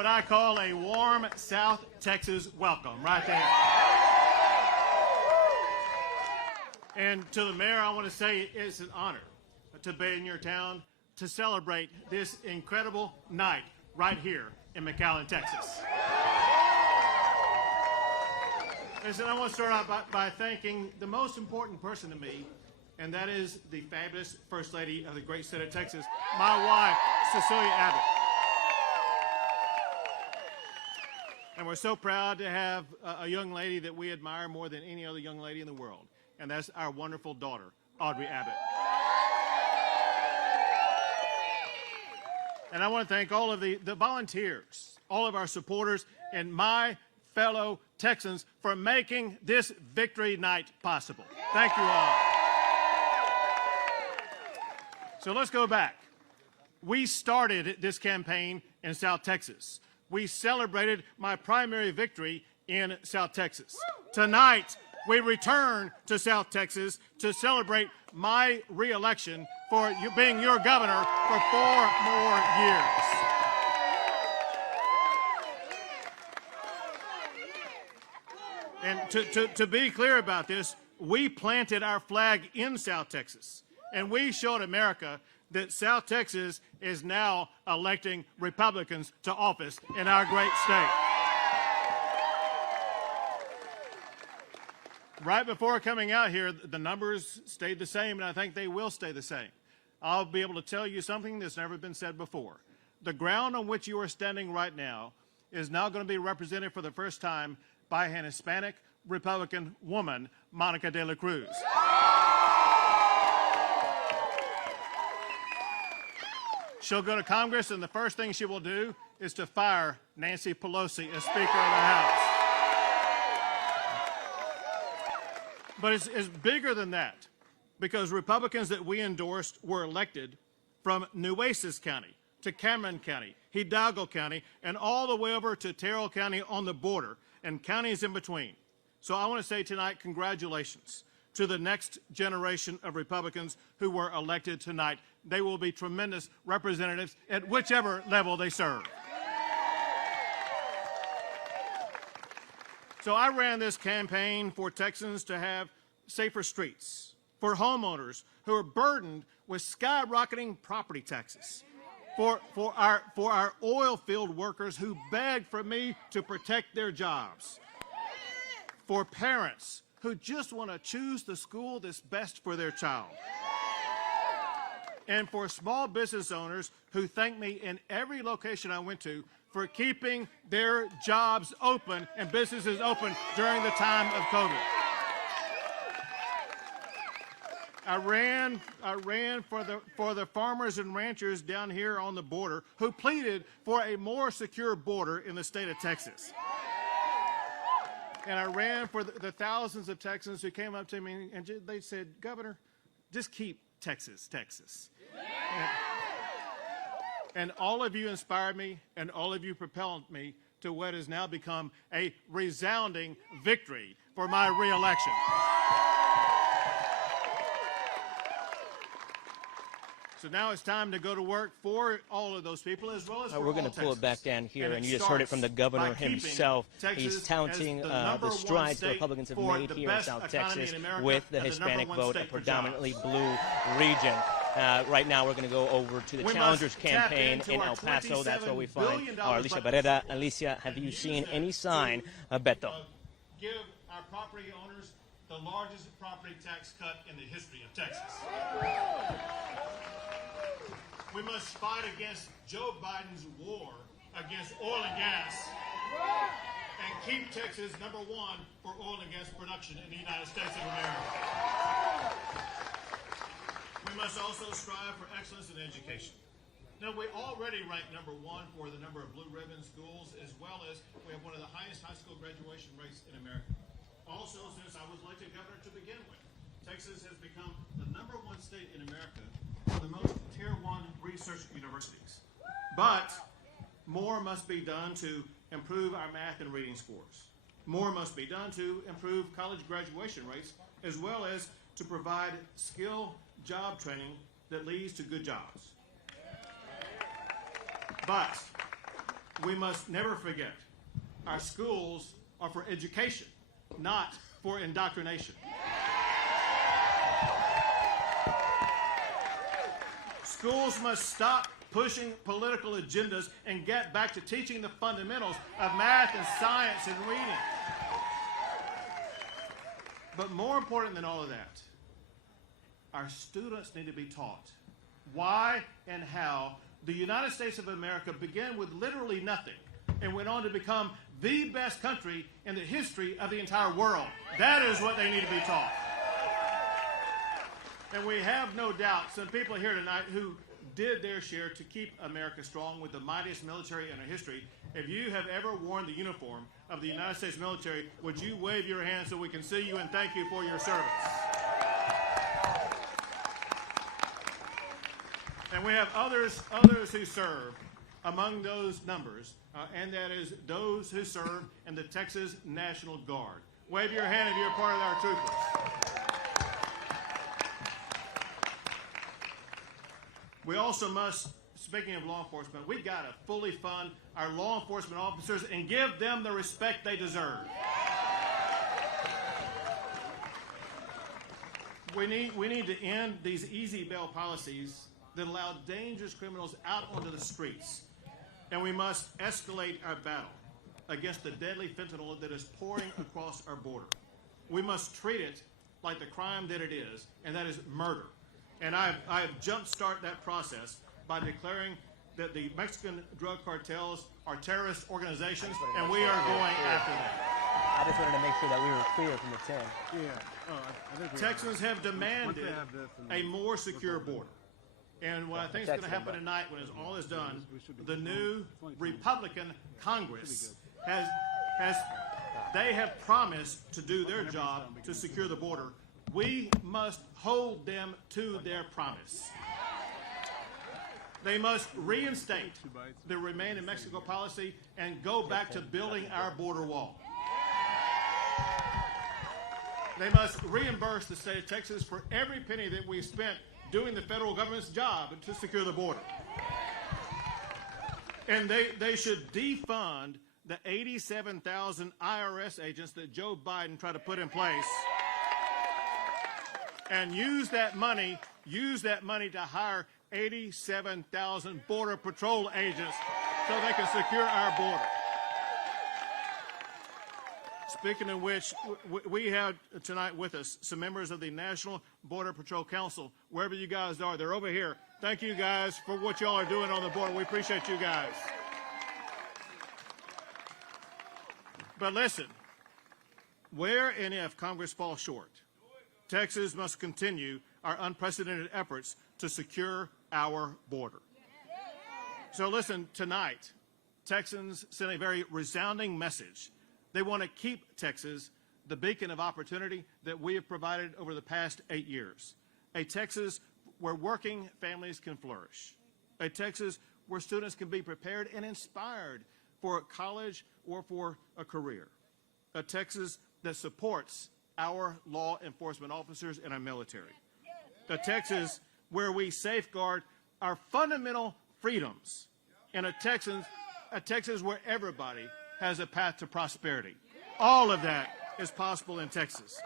what I call a warm South Texas welcome right there. And to the mayor, I want to say it's an honor to be in your town to celebrate this incredible night right here in McAllen, Texas. Listen, I want to start out by thanking the most important person to me, and that is the fabulous First Lady of the great state of Texas, my wife, Cecilia Abbott. And we're so proud to have a young lady that we admire more than any other young lady in the world, and that's our wonderful daughter, Audrey Abbott. And I want to thank all of the volunteers, all of our supporters, and my fellow Texans for making this victory night possible. Thank you all. So let's go back. We started this campaign in South Texas. We celebrated my primary victory in South Texas. Tonight, we return to South Texas to celebrate my re-election for being your governor for 4 more years. And to be clear about this, we planted our flag in South Texas, and we showed America that South Texas is now electing Republicans to office in our great state. Right before coming out here, the numbers stayed the same, and I think they will stay the same. I'll be able to tell you something that's never been said before. The ground on which you are standing right now is now going to be represented for the first time by an Hispanic Republican woman, Monica de la Cruz. She'll go to Congress, and the first thing she will do is to fire Nancy Pelosi as Speaker of the House. But it's bigger than that, because Republicans that we endorsed were elected from Nueces County to Cameron County, Hidalgo County, and all the way over to Terrell County on the border, and counties in between. So I want to say tonight, congratulations to the next generation of Republicans who were elected tonight. They will be tremendous representatives at whichever level they serve. So I ran this campaign for Texans to have safer streets, for homeowners who are burdened with skyrocketing property taxes, for our oil field workers who beg for me to protect their jobs, for parents who just want to choose the school that's best for their child, and for small business owners who thank me in every location I went to for keeping their jobs open and businesses open during the time of COVID. I ran for the farmers and ranchers down here on the border who pleaded for a more secure border in the state of Texas. And I ran for the thousands of Texans who came up to me and they said, "Governor, just keep Texas, Texas." And all of you inspired me, and all of you propelled me to what has now become a resounding victory for my re-election. So now it's time to go to work for all of those people, as well as for we're going to pull it back down here, and you just heard it from the governor himself. He's touting the strides the Republicans have made here in South Texas with the Hispanic vote, a predominantly blue region. Right now, we're going to go over to the Challengers campaign in El Paso. That's where we find our Alicia Barrera. Alicia, have you seen any sign of Beto? Give our property owners the largest property tax cut in the history of Texas. We must fight against Joe Biden's war against oil and gas and keep Texas #1 for oil and gas production in the United States of America. We must also strive for excellence in education. Now, we already rank #1 for the number of blue ribbon schools, as well as we have one of the highest high school graduation rates in America. Also, since I was elected governor to begin with, Texas has become the #1 state in America for the most Tier 1 research universities. But more must be done to improve our math and reading scores. More must be done to improve college graduation rates, as well as to provide skill job training that leads to good jobs. But we must never forget, our schools are for education, not for indoctrination. Schools must stop pushing political agendas and get back to teaching the fundamentals of math and science and reading. But more important than all of that, our students need to be taught why and how the United States of America began with literally nothing and went on to become the best country in the history of the entire world. That is what they need to be taught. And we have no doubt some people here tonight who did their share to keep America strong with the mightiest military in our history. If you have ever worn the uniform of the United States military, would you wave your hand so we can see you and thank you for your service? And we have others who serve among those numbers, and that is those who serve in the Texas National Guard. Wave your hand if you're part of our troopers. We also must, speaking of law enforcement, we've got to fully fund our law enforcement officers and give them the respect they deserve. We need to end these easy bail policies that allow dangerous criminals out onto the streets. And we must escalate our battle against the deadly fentanyl that is pouring across our border. We must treat it like the crime that it is, and that is murder. And I have jump-started that process by declaring that the Mexican drug cartels are terrorist organizations, and we are going after them. I just wanted to make sure that we were clear from the 10. Yeah. Texans have demanded a more secure border. And what I think is going to happen tonight when it's all is done, the new Republican Congress they have promised to do their job to secure the border. We must hold them to their promise. They must reinstate the Remain in Mexico policy and go back to building our border wall. They must reimburse the state of Texas for every penny that we spent doing the federal government's job to secure the border. And they should defund the 87,000 IRS agents that Joe Biden tried to put in place and use that money to hire 87,000 Border Patrol agents so they can secure our border. Speaking of which, we have tonight with us some members of the National Border Patrol Council. Wherever you guys are, they're over here. Thank you guys for what y'all are doing on the border. We appreciate you guys. But listen, where and if Congress falls short, Texas must continue our unprecedented efforts to secure our border. So listen, tonight, Texans sent a very resounding message. They want to keep Texas the beacon of opportunity that we have provided over the past 8 years. A Texas where working families can flourish. A Texas where students can be prepared and inspired for college or for a career. A Texas that supports our law enforcement officers and our military. A Texas where we safeguard our fundamental freedoms. And a Texas where everybody has a path to prosperity. All of that is possible in Texas.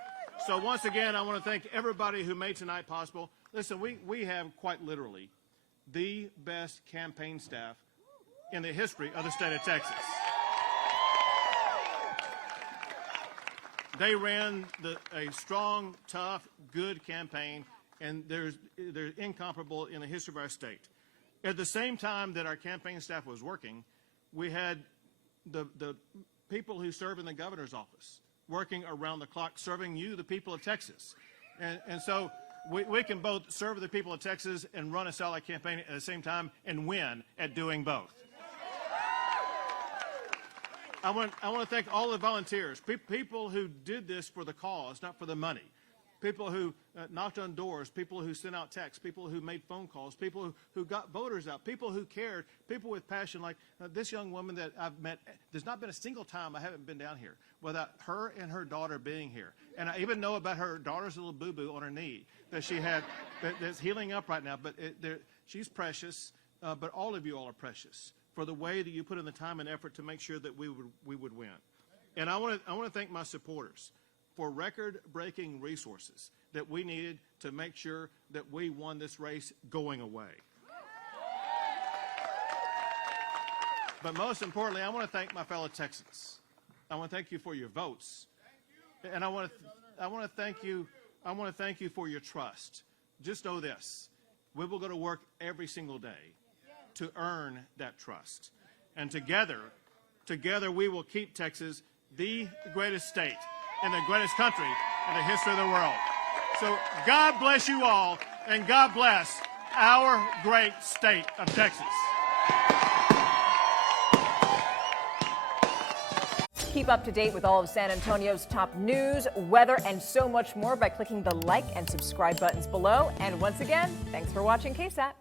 So once again, I want to thank everybody who made tonight possible. Listen, we have quite literally the best campaign staff in the history of the state of Texas. They ran a strong, tough, good campaign, and they're incomparable in the history of our state. At the same time that our campaign staff was working, we had the people who serve in the governor's office working around the clock, serving you, the people of Texas. And so we can both serve the people of Texas and run a solid campaign at the same time and win at doing both. I want to thank all the volunteers, people who did this for the cause, not for the money. People who knocked on doors, people who sent out texts, people who made phone calls, people who got voters out, people who cared, people with passion like this young woman that I've met. There's not been a single time I haven't been down here without her and her daughter being here. And I even know about her daughter's little boo-boo on her knee that she had that's healing up right now. But she's precious, but all of you all are precious. for the way that you put in the time and effort to make sure that we would win. And I want to thank my supporters for record-breaking resources that we needed to make sure that we won this race going away. But most importantly, I want to thank my fellow Texans. I want to thank you for your votes, and I want to thank you for your trust. Just know this: we will go to work every single day to earn that trust, and together we will keep Texas the greatest state in the greatest country in the history of the world. So God bless you all, and God bless our great state of Texas. Keep up to date with all of San Antonio's top news, weather, and so much more by clicking the like and subscribe buttons below. And once again, thanks for watching KSAT.